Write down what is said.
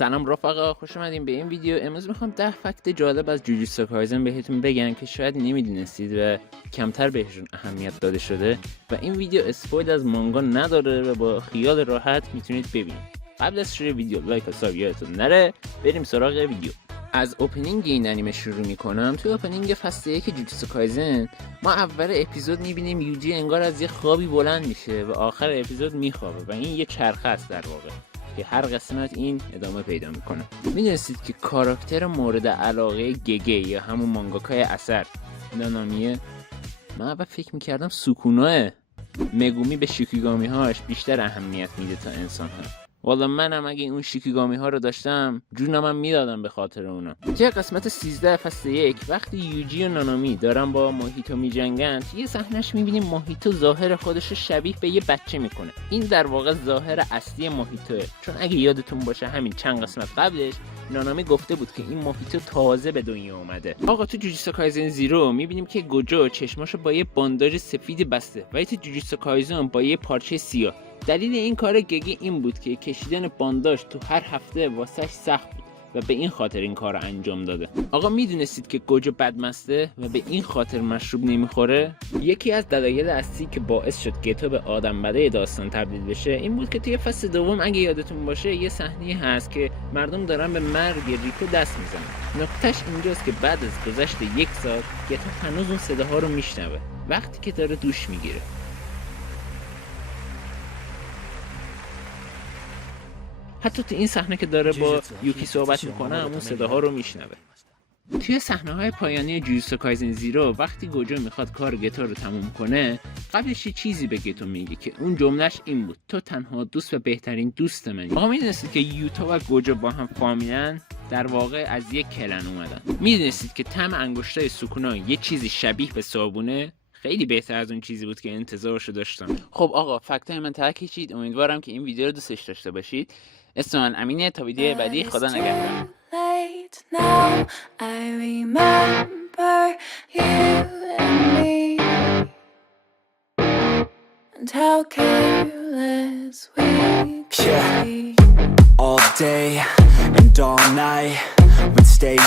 سلام رفقا، خوش اومدین به این ویدیو. امروز میخوام 10 فکت جالب از جوجوتسو کایزن بهتون بگم که شاید نمیدونستید و کمتر بهشون اهمیت داده شده و این ویدیو اسپویل از مانگا نداره و با خیال راحت میتونید ببینید. قبل از شروع ویدیو لایک و ساب یادتون نره. بریم سراغ ویدیو. از اوپنینگ این انیمه شروع میکنم. توی اوپنینگ فصل 1 جوجوتسو کایزن ما اول اپیزود میبینیم یوجی انگار از یه خوابی بلند میشه و آخر اپیزود میخوابه و این یه چرخه است در واقع که هر قسمت این ادامه پیدا میکنه. میدونستید که کاراکتر مورد علاقه گگه یا همون مانگاکای اثر نانامیه؟ من اول فکر میکردم سوکونوه. مگومی به شیکیگامی هاش بیشتر اهمیت میده تا انسان ها. والا منم اگه اون شیکیگامی ها رو داشتم جونم میدادم به خاطر اونا. توی قسمت 13 فصل 1 وقتی یوجی و نانامی دارن با ماهیتو میجنگن، توی صحنه‌اش میبینیم ماهیتو ظاهر خودش رو شبیه به یه بچه میکنه. این در واقع ظاهر اصلی ماهیتوه، چون اگه یادتون باشه همین چند قسمت قبلش نانامی گفته بود که این ماهیتو تازه به دنیا اومده. آقا تو جوجوتسو کایزن زیرو میبینیم که گوجو چشماشو با یه بانداژ سفید بسته ولی تو جوجوتسو کایزن با یه پارچه سیاه. دلیل این کار گگی این بود که کشیدن بانداژ تو هر هفته واسش سخت بود و به این خاطر این کار انجام داده. آقا میدونستید که گوجو بدمسته و به این خاطر مشروب نمیخوره؟ یکی از دلایل اصلی که باعث شد گتو به آدم بده داستان تبدیل بشه این بود که توی فصل دوم اگه یادتون باشه یه صحنه هست که مردم دارن به مرگ ریکو دست میزنن. نکتهش اینجاست که بعد از گذشت 1 سال گتو هنوز اون صداها رو میشنوه وقتی که داره دوش میگیره. حتی تو این صحنه که داره با یوکی صحبت میکنه اون صداها رو میشنوه. توی صحنه‌های پایانی جوجوتسو کایزن زیرو وقتی گوجو میخواد کار گتو رو تموم کنه قبلش یه چیزی به گتو میگه که اون جملهش این بود: تو تنها دوست و بهترین دوست منی. آقا میدونستید که یوتا و گوجو با هم فامیلن؟ در واقع از یک کلن اومدن. میدونستید که طعم انگشتای سوکونا یه چیزی شبیه به صابونه؟ خیلی بهتر از اون چیزی بود که انتظارشو داشتم. خب آقا فکتای من ته کشید. امیدوارم که این ویدیو رو دوستش داشته باشید. اسم من امینه. تا ویدیو بعدی خدا نگهدار. Now I remember you and me, and how careless we could be. All day and all night we'd stay